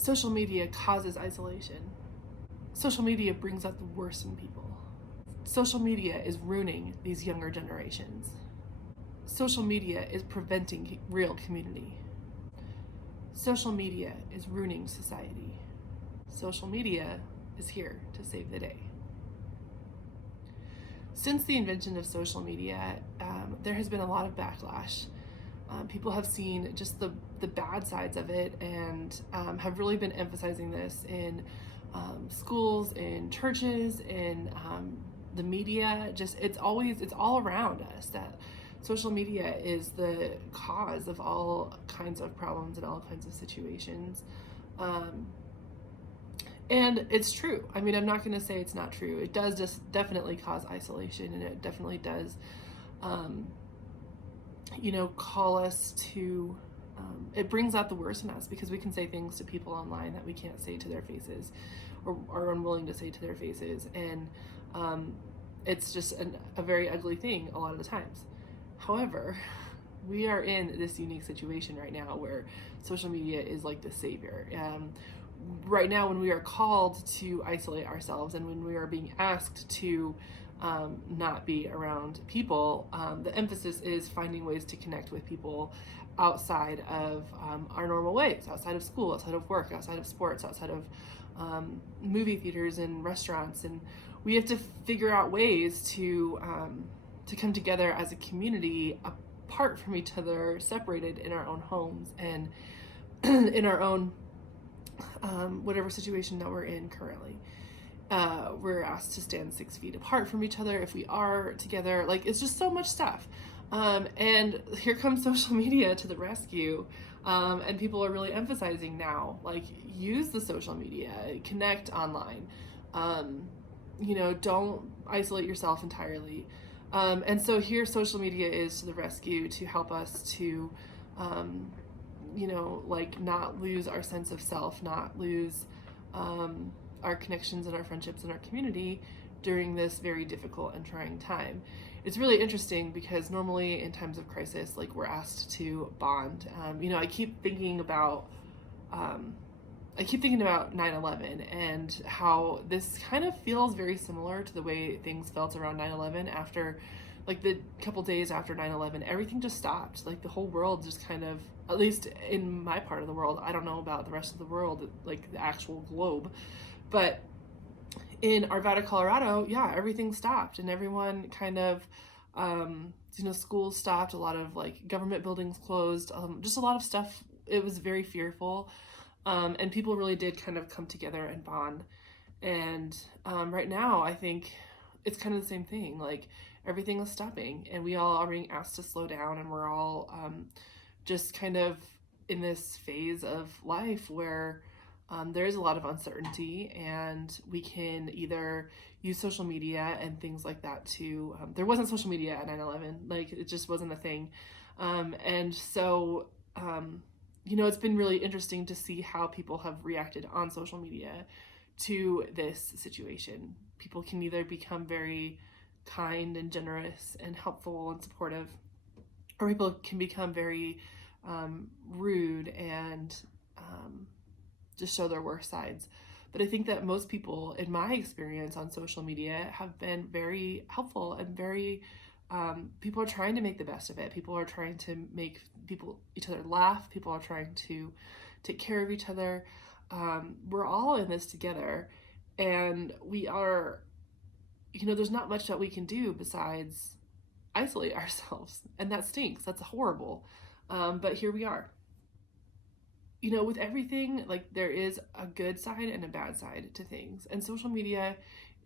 Social media causes isolation. Social media brings out the worst in people. Social media is ruining these younger generations. Social media is preventing real community. Social media is ruining society. Social media is here to save the day. Since the invention of social media, there has been a lot of backlash. People have seen just the bad sides of it and have really been emphasizing this in schools, in churches, in the media. Just it's all around us that social media is the cause of all kinds of problems and all kinds of situations. And it's true. I mean, I'm not going to say it's not true. It does just definitely cause isolation, and it definitely does, call us to, it brings out the worst in us because we can say things to people online that we can't say to their faces or are unwilling to say to their faces. And it's just a very ugly thing a lot of the times. However, we are in this unique situation right now where social media is like the savior. Right now, when we are called to isolate ourselves and when we are being asked to not be around people, the emphasis is finding ways to connect with people outside of our normal ways, outside of school, outside of work, outside of sports, outside of movie theaters and restaurants. And we have to figure out ways to come together as a community apart from each other, separated in our own homes and in our own whatever situation that we're in currently. We're asked to stand 6 feet apart from each other if we are together. Like, it's just so much stuff. And here comes social media to the rescue. And people are really emphasizing now, like, use the social media, connect online. Don't isolate yourself entirely. And so here social media is to the rescue to help us to not lose our sense of self, not lose our connections and our friendships and our community during this very difficult and trying time. It's really interesting because normally in times of crisis, like, we're asked to bond. I keep thinking about 9/11 and how this kind of feels very similar to the way things felt around 9/11 after, like, the couple days after 9/11, everything just stopped. Like, the whole world just kind of, at least in my part of the world, I don't know about the rest of the world, like the actual globe, but in Arvada, Colorado, yeah, everything stopped and everyone kind of, schools stopped, a lot of like government buildings closed, just a lot of stuff. It was very fearful. And people really did kind of come together and bond. And right now, I think it's kind of the same thing. Like, everything is stopping, and we all are being asked to slow down, and we're all just kind of in this phase of life where there is a lot of uncertainty, and we can either use social media and things like that to. There wasn't social media at 9/11, like, it just wasn't a thing. And so, it's been really interesting to see how people have reacted on social media to this situation. People can either become very kind and generous and helpful and supportive, or people can become very rude and just show their worst sides. But I think that most people, in my experience on social media, have been very helpful and very people are trying to make the best of it. People are trying to make each other laugh. People are trying to take care of each other. We're all in this together, and we are, there's not much that we can do besides isolate ourselves, and that stinks. That's horrible. But here we are. With everything, like, there is a good side and a bad side to things, and social media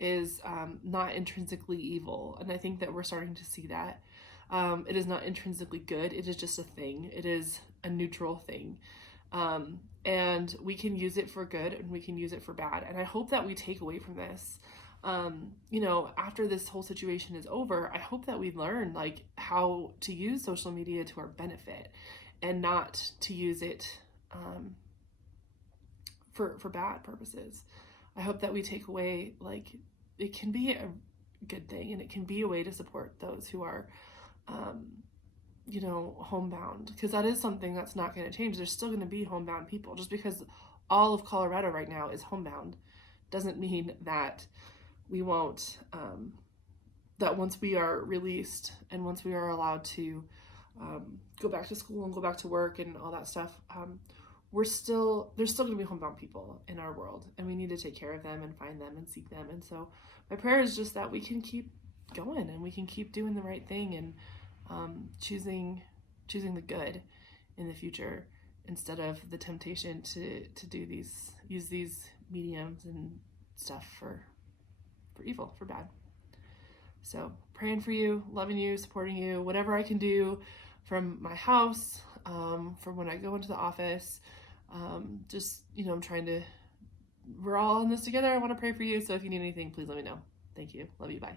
is not intrinsically evil, and I think that we're starting to see that. It is not intrinsically good. It is just a thing. It is a neutral thing, and we can use it for good and we can use it for bad. And I hope that we take away from this, after this whole situation is over, I hope that we learn, like, how to use social media to our benefit and not to use it for bad purposes. I hope that we take away, like, it can be a good thing, and it can be a way to support those who are, homebound, because that is something that's not going to change. There's still going to be homebound people. Just because all of Colorado right now is homebound doesn't mean that we won't, that once we are released and once we are allowed to go back to school and go back to work and all that stuff, there's still going to be homebound people in our world, and we need to take care of them and find them and seek them. And so my prayer is just that we can keep going and we can keep doing the right thing and choosing the good in the future instead of the temptation to use these mediums and stuff for evil, for bad. So praying for you, loving you, supporting you, whatever I can do from my house, from when I go into the office. Just, I'm trying to, we're all in this together. I want to pray for you. So if you need anything, please let me know. Thank you. Love you. Bye.